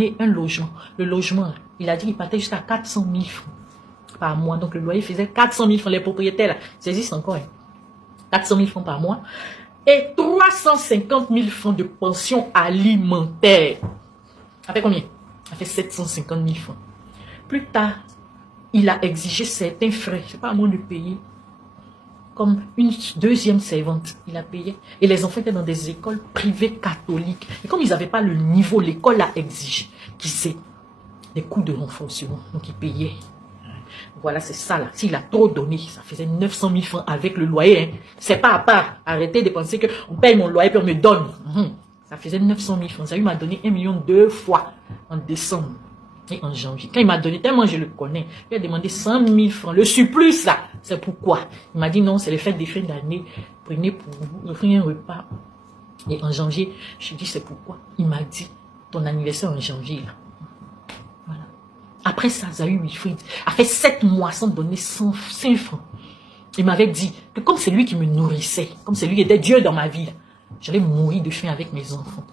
donné un logement. Le logement, il a dit qu'il partait jusqu'à 400 000 francs par mois. Donc le loyer faisait 400 000 francs. Les propriétaires, là, ça existe encore. 400 000 francs par mois. Et 350 000 francs de pension alimentaire. Ça fait combien? Ça fait 750 000 francs. Plus tard, il a exigé certains frais. C'est pas à moi de payer. Comme une deuxième servante, il a payé. Et les enfants étaient dans des écoles privées catholiques. Et comme ils n'avaient pas le niveau, l'école a exigé qu'ils aient des coûts de renforcement. Donc ils payaient. Voilà, c'est ça là. S'il a trop donné, ça faisait 900 000 francs avec le loyer. Hein. C'est pas à part. Arrêtez de penser qu'on paye mon loyer puis on me donne. Ça faisait 900 000 francs. Ça lui m'a donné 1 million 2 fois en décembre et en janvier. Quand il m'a donné, tellement je le connais, il a demandé 100 000 francs. Le surplus là, c'est pourquoi. Il m'a dit non, c'est les fêtes des fins d'année. Prenez pour vous offrir un repas. Et en janvier, je lui ai dit c'est pourquoi. Il m'a dit ton anniversaire en janvier là. Voilà. Après ça, Zahu Wilfried a fait 7 mois sans donner 5 francs. Il m'avait dit que comme c'est lui qui me nourrissait, comme c'est lui qui était Dieu dans ma vie, j'allais mourir de faim avec mes enfants.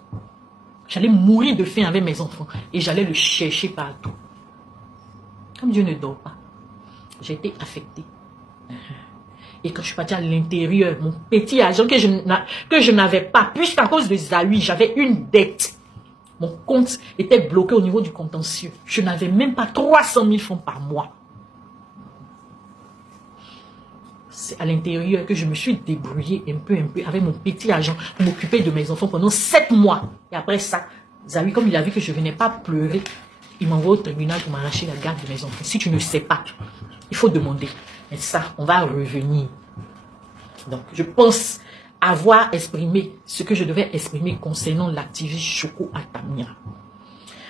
J'allais mourir de faim avec mes enfants. Et j'allais le chercher partout. Comme Dieu ne dort pas, j'ai été affectée. Et quand je suis partie à l'intérieur, mon petit argent que je n'avais pas, puisqu'à cause de Zahu, j'avais une dette. Mon compte était bloqué au niveau du contentieux. Je n'avais même pas 300 000 francs par mois. C'est à l'intérieur que je me suis débrouillée un peu avec mon petit argent pour m'occuper de mes enfants pendant 7 mois. Et après ça, Zahu, comme il a vu que je ne venais pas pleurer, il m'envoie au tribunal pour m'arracher la garde de mes enfants. Si tu ne sais pas, il faut demander. Mais ça, on va revenir. Donc, je pense avoir exprimé ce que je devais exprimer concernant l'activiste Choco Atamira.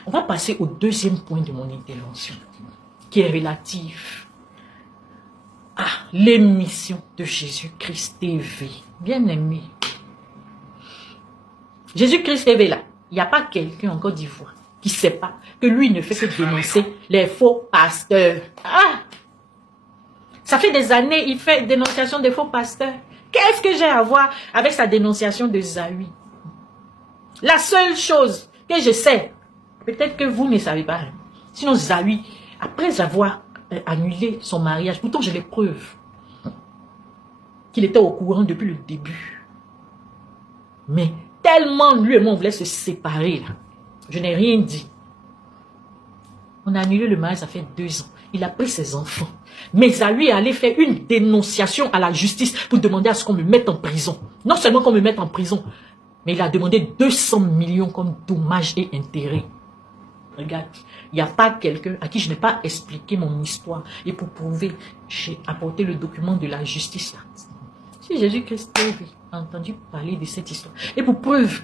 On va passer au deuxième point de mon intervention, qui est relatif à l'émission de Jésus-Christ TV. Bien aimé. Jésus-Christ TV là, il n'y a pas quelqu'un en Côte d'Ivoire qui ne sait pas que lui ne fait que dénoncer les faux pasteurs. Ah! Ça fait des années, il fait dénonciation des faux pasteurs. Qu'est-ce que j'ai à voir avec sa dénonciation de Zahu? La seule chose que je sais, peut-être que vous ne savez pas, sinon Zahu, après avoir annulé son mariage, pourtant j'ai les preuves qu'il était au courant depuis le début. Mais tellement lui et moi on voulait se séparer, là, je n'ai rien dit. On a annulé le mariage, ça fait 2 ans. Il a pris ses enfants. Mais Zahu est allé faire une dénonciation à la justice pour demander à ce qu'on me mette en prison. Non seulement qu'on me mette en prison, mais il a demandé 200 millions comme dommages et intérêts. Regarde, il n'y a pas quelqu'un à qui je n'ai pas expliqué mon histoire. Et pour prouver, j'ai apporté le document de la justice là. Si Jésus-Christ a entendu parler de cette histoire. Et pour preuve,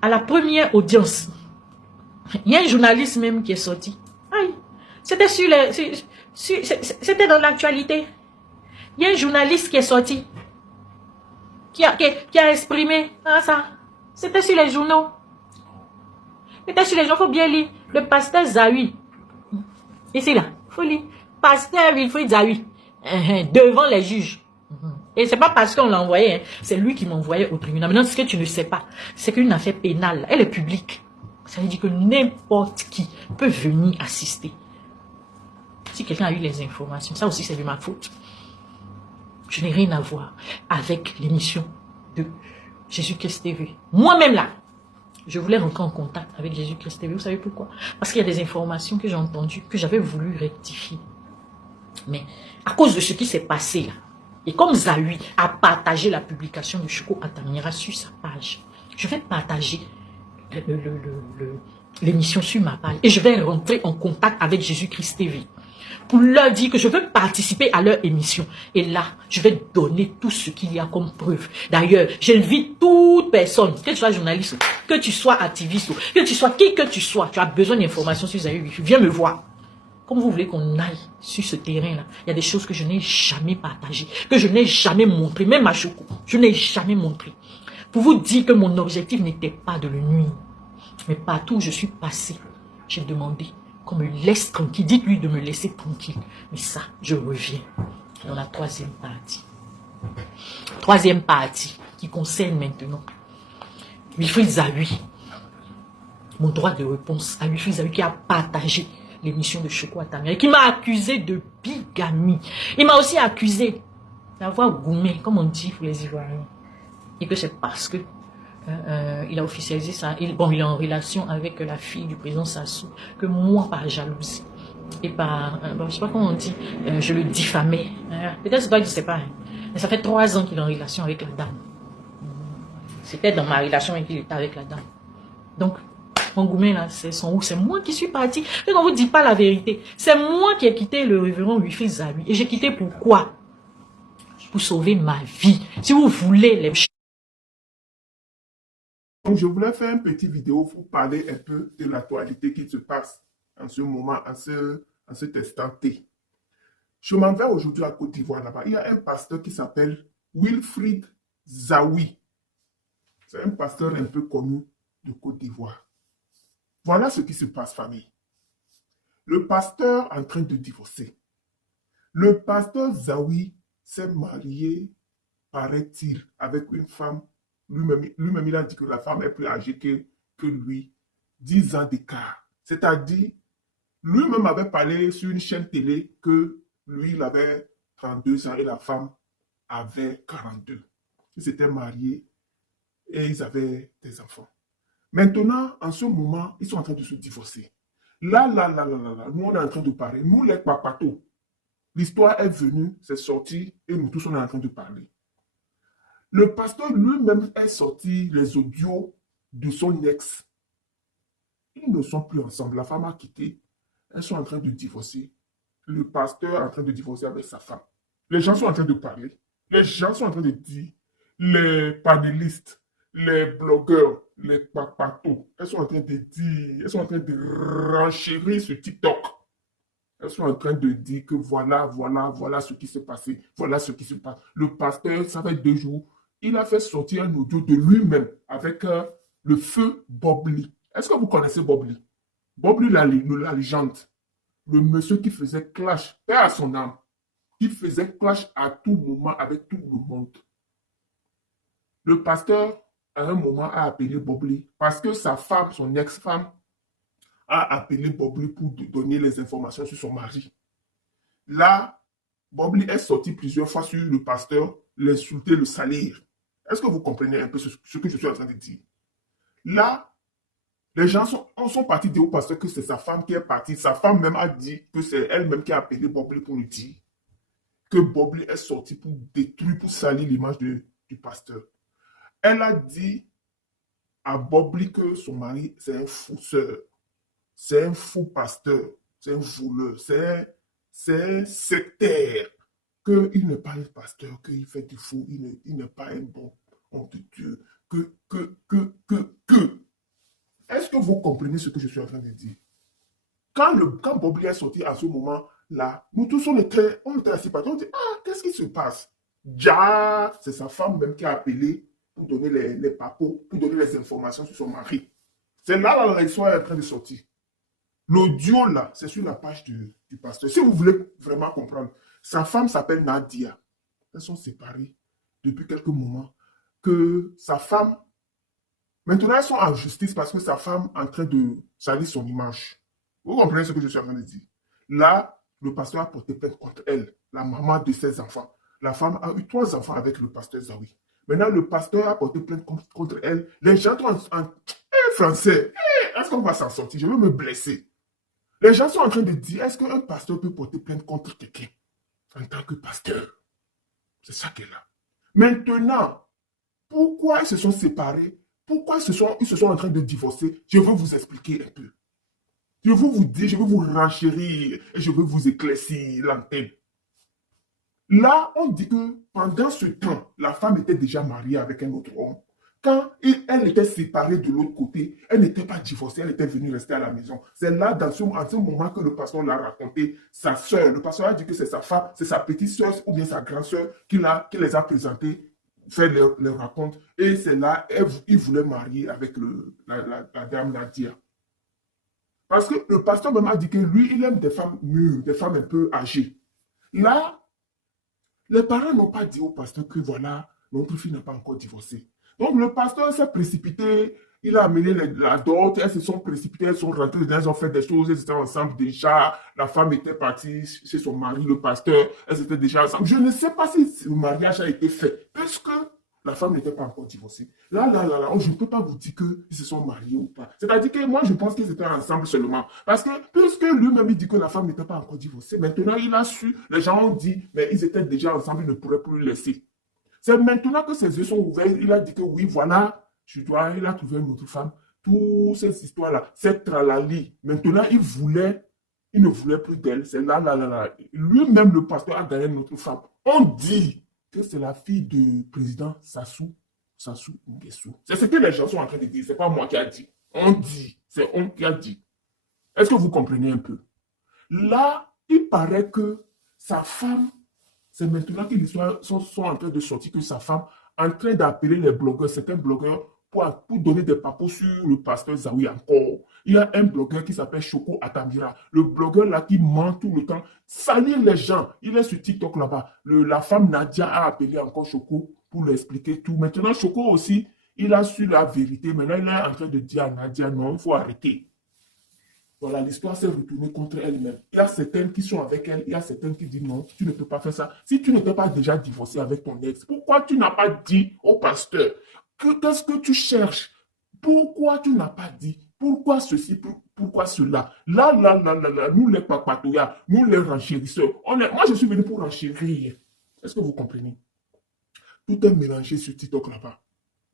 à la première audience, il y a un journaliste même qui est sorti. Aïe, c'était sur les... C'était dans l'actualité. Il y a un journaliste qui est sorti. Qui a exprimé ça. C'était sur les journaux. C'était sur les journaux, il faut bien lire. Le pasteur Zahu. Ici là, il faut lire. Pasteur Wilfried Zahu. Devant les juges. Et c'est pas parce qu'on l'a envoyé, hein, c'est lui qui m'envoyait au tribunal. Maintenant, ce que tu ne sais pas, c'est qu'une affaire pénale, elle est publique. Ça veut dire que n'importe qui peut venir assister. Si quelqu'un a eu les informations, ça aussi c'est de ma faute. Je n'ai rien à voir avec l'émission de Jésus-Christ TV. Moi-même là, je voulais rentrer en contact avec Jésus-Christ TV. Vous savez pourquoi? Parce qu'il y a des informations que j'ai entendues, que j'avais voulu rectifier. Mais à cause de ce qui s'est passé là, et comme Zahu a partagé la publication de Choco Atamira sur sa page, je vais partager l'émission sur ma page et je vais rentrer en contact avec Jésus-Christ TV pour leur dire que je veux participer à leur émission. Et là, je vais donner tout ce qu'il y a comme preuve. D'ailleurs, j'invite toute personne, que tu sois journaliste, que tu sois activiste, que tu sois qui que tu sois, tu as besoin d'informations sur Zahu, viens me voir. Comme vous voulez qu'on aille sur ce terrain-là, il y a des choses que je n'ai jamais partagées, que je n'ai jamais montrées, même à Choco, je n'ai jamais montré. Pour vous dire que mon objectif n'était pas de le nuire. Mais partout où je suis passé, j'ai demandé qu'on me laisse tranquille. Dites-lui de me laisser tranquille. Mais ça, je reviens dans la troisième partie. Troisième partie qui concerne maintenant Wilfried Zahu. mon droit de réponse à Wilfried Zawi qui a partagé l'émission de Choco Atamia et qui m'a accusé de bigamie. Il m'a aussi accusé d'avoir goumé, comme on dit pour les Ivoiriens. Et que c'est parce que il a officialisé ça. Il est en relation avec la fille du président Sassou, que moi, par jalousie et par, je sais pas comment on dit, je le diffamais. Peut-être c'est toi qui sais pas. Mais ça fait 3 ans qu'il est en relation avec la dame. C'était dans ma relation qu'il était avec la dame. Donc, Ngoumé, là, c'est moi qui suis parti. On ne vous dit pas la vérité. C'est moi qui ai quitté le révérend Wilfried Zawi. Et j'ai quitté pourquoi? Pour sauver ma vie. Si vous voulez les... Donc, je voulais faire une petite vidéo pour parler un peu de l'actualité qui se passe en ce moment, en cet instant T. Je m'en vais aujourd'hui à Côte d'Ivoire là-bas. Il y a un pasteur qui s'appelle Wilfried Zawi. C'est un pasteur un peu connu de Côte d'Ivoire. Voilà ce qui se passe, famille. Le pasteur est en train de divorcer. Le pasteur Zawi s'est marié, paraît-il, avec une femme. Lui-même, il a dit que la femme est plus âgée que lui, 10 ans d'écart. C'est-à-dire, lui-même avait parlé sur une chaîne télé que lui, il avait 32 ans et la femme avait 42. Ils s'étaient mariés et ils avaient des enfants. Maintenant, en ce moment, ils sont en train de se divorcer. Là, nous, on est en train de parler. Nous, les papatos, l'histoire est venue, c'est sorti et nous tous, on est en train de parler. Le pasteur lui-même est sorti les audios de son ex. Ils ne sont plus ensemble. La femme a quitté. Elles sont en train de divorcer. Le pasteur est en train de divorcer avec sa femme. Les gens sont en train de parler. Les gens sont en train de dire, les panélistes, les blogueurs, les papatos, elles sont en train de dire, elles sont en train de renchérir sur TikTok. Elles sont en train de dire que voilà ce qui s'est passé. Voilà ce qui se passe. Le pasteur, ça fait 2 jours, il a fait sortir un audio de lui-même avec le feu Bob Lee. Est-ce que vous connaissez Bob Lee? Bob Lee, la légende. Le monsieur qui faisait clash, paix à son âme, qui faisait clash à tout moment avec tout le monde. Le pasteur, à un moment, a appelé Bob Lee parce que sa femme, son ex-femme, a appelé Bob Lee pour donner les informations sur son mari. Là, Bob Lee est sorti plusieurs fois sur le pasteur, l'insulter, le salir. Est-ce que vous comprenez un peu ce que je suis en train de dire? Là, les gens sont partis dire au pasteur que c'est sa femme qui est partie. Sa femme même a dit que c'est elle-même qui a appelé Bob Lee pour lui dire que Bob Lee est sorti pour détruire, pour salir l'image du pasteur. Elle a dit à Bob Lee que son mari, c'est un fousseur. C'est un fou pasteur. C'est un voleur. C'est un sectaire. Qu'il n'est pas un pasteur, qu'il fait du fou. Il n'est pas un bon homme de Dieu. Est-ce que vous comprenez ce que je suis en train de dire? Quand Bob Lee est sorti à ce moment-là, nous tous, on était assis par terre, on dit, ah, qu'est-ce qui se passe? Ja, c'est sa femme même qui a appelé pour donner les papos, pour donner les informations sur son mari. C'est là l'histoire est en train de sortir. L'audio là, c'est sur la page du pasteur. Si vous voulez vraiment comprendre, sa femme s'appelle Nadia. Elles sont séparées depuis quelques moments. Que sa femme, maintenant elles sont en justice parce que sa femme est en train de salir son image. Vous comprenez ce que je suis en train de dire? Là, le pasteur a porté plainte contre elle, la maman de ses enfants. La femme a eu 3 enfants avec le pasteur Zawi. Maintenant, le pasteur a porté plainte contre elle. Les gens sont en français. Est-ce qu'on va s'en sortir? Je vais me blesser. Les gens sont en train de dire, est-ce qu'un pasteur peut porter plainte contre quelqu'un en tant que pasteur? C'est ça qui est là. Maintenant, pourquoi ils se sont séparés? Pourquoi ils se sont en train de divorcer? Je vais vous expliquer un peu. Je vais vous dire, je vais vous renchérir et je vais vous éclaircir l'antenne. Là, on dit que pendant ce temps, la femme était déjà mariée avec un autre homme. Quand elle était séparée de l'autre côté, elle n'était pas divorcée, elle était venue rester à la maison. C'est là, en ce moment, que le pasteur l'a raconté, sa soeur. Le pasteur a dit que c'est sa femme, c'est sa petite soeur ou bien sa grande soeur qui les a présentées, fait leur raconte. Et c'est là, il voulait marier avec la dame Nadia. Parce que le pasteur même a dit que lui, il aime des femmes mûres, des femmes un peu âgées. Là, les parents n'ont pas dit au pasteur que voilà, notre fille n'a pas encore divorcé. Donc, le pasteur s'est précipité, il a amené la dot, elles se sont précipitées, elles sont rentrées dedans, elles ont fait des choses, elles étaient ensemble déjà, la femme était partie chez son mari, le pasteur, elles étaient déjà ensemble. Je ne sais pas si le mariage a été fait, puisque la femme n'était pas encore divorcée. Là, je ne peux pas vous dire qu'ils se sont mariés ou pas. C'est-à-dire que moi, je pense qu'ils étaient ensemble seulement. Parce que, puisque lui-même, il dit que la femme n'était pas encore divorcée, maintenant, il a su, les gens ont dit, mais ils étaient déjà ensemble, ils ne pourraient plus le laisser. C'est maintenant que ses yeux sont ouverts, il a dit que oui, voilà, il a trouvé une autre femme. Toute cette histoire-là, cette tralali. Maintenant, il ne voulait plus d'elle. C'est là. Lui-même, le pasteur, a gagné une autre femme. On dit que c'est la fille du président Sassou Nguesso. C'est ce que les gens sont en train de dire. C'est pas moi qui a dit. On dit. C'est on qui a dit. Est-ce que vous comprenez un peu? Là, il paraît que sa femme, c'est maintenant que l'histoire sont en train de sortir que sa femme est en train d'appeler les blogueurs, certains blogueurs, pour donner des papos sur le pasteur Zawi encore. Il y a un blogueur qui s'appelle Choco Atamira. Le blogueur là qui ment tout le temps, salir les gens. Il est sur TikTok là-bas. La femme Nadia a appelé encore Choco pour lui expliquer tout. Maintenant, Choco aussi, il a su la vérité. Maintenant, il est en train de dire à Nadia, non, il faut arrêter. Voilà, l'histoire s'est retournée contre elle-même. Il y a certaines qui sont avec elle, il y a certaines qui disent non, tu ne peux pas faire ça. Si tu n'étais pas déjà divorcé avec ton ex, pourquoi tu n'as pas dit au pasteur qu'est-ce que tu cherches? Pourquoi tu n'as pas dit? Pourquoi ceci? Pourquoi cela? Là, nous les papatouillas, nous les renchérisseurs. Moi, je suis venu pour renchérir. Est-ce que vous comprenez? Tout est mélangé sur TikTok là-bas.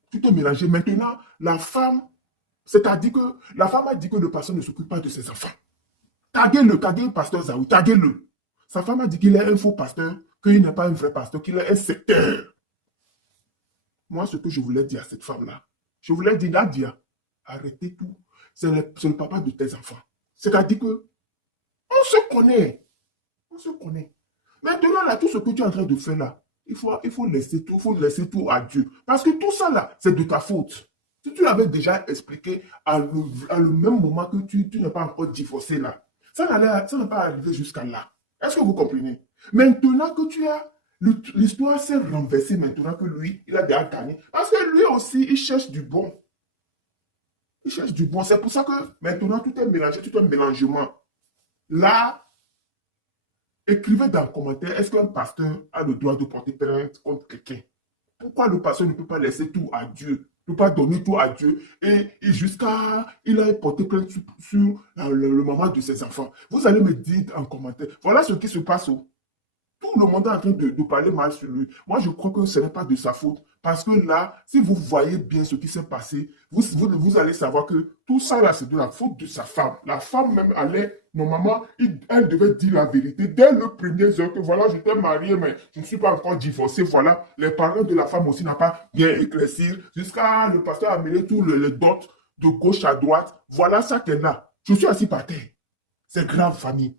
Tout est mélangé. Maintenant, la femme, c'est-à-dire que la femme a dit que le pasteur ne s'occupe pas de ses enfants. Taguez le pasteur Zawi, taguez-le. Sa femme a dit qu'il est un faux pasteur, qu'il n'est pas un vrai pasteur, qu'il est un secteur. Moi, ce que je voulais dire à cette femme-là, je voulais dire, Nadia, arrêtez tout. C'est le papa de tes enfants. C'est-à-dire que on se connaît. On se connaît. Maintenant, là, tout ce que tu es en train de faire là, il faut laisser tout à Dieu. Parce que tout ça là, c'est de ta faute. Si tu l'avais déjà expliqué à le même moment que tu n'es pas encore divorcé là, ça n'a pas arrivé jusqu'à là. Est-ce que vous comprenez? Maintenant que tu as, l'histoire s'est renversée maintenant que lui, il a déjà gagné. Parce que lui aussi, il cherche du bon. Il cherche du bon. C'est pour ça que maintenant tout est mélangé, tout est un mélangement. Là, écrivez dans le commentaire, est-ce qu'un pasteur a le droit de porter plainte contre quelqu'un? Pourquoi le pasteur ne peut pas laisser tout à Dieu? Ne peut pas donner tout à Dieu et jusqu'à il a porté plainte sur le maman de ses enfants. Vous allez me dire en commentaire, voilà ce qui se passe. Tout le monde est en train de parler mal sur lui. Moi, je crois que ce n'est pas de sa faute. Parce que là, si vous voyez bien ce qui s'est passé, vous allez savoir que tout ça, là, c'est de la faute de sa femme. La femme même allait, normalement, elle devait dire la vérité dès le premier heure que voilà, j'étais marié, mais je ne suis pas encore divorcé. Voilà, les parents de la femme aussi n'ont pas bien éclairci. Jusqu'à le pasteur a mêlé tout le dot de gauche à droite. Voilà ça qu'elle a. Je suis assis par terre. C'est grave, famille.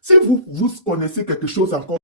Si vous connaissez quelque chose encore,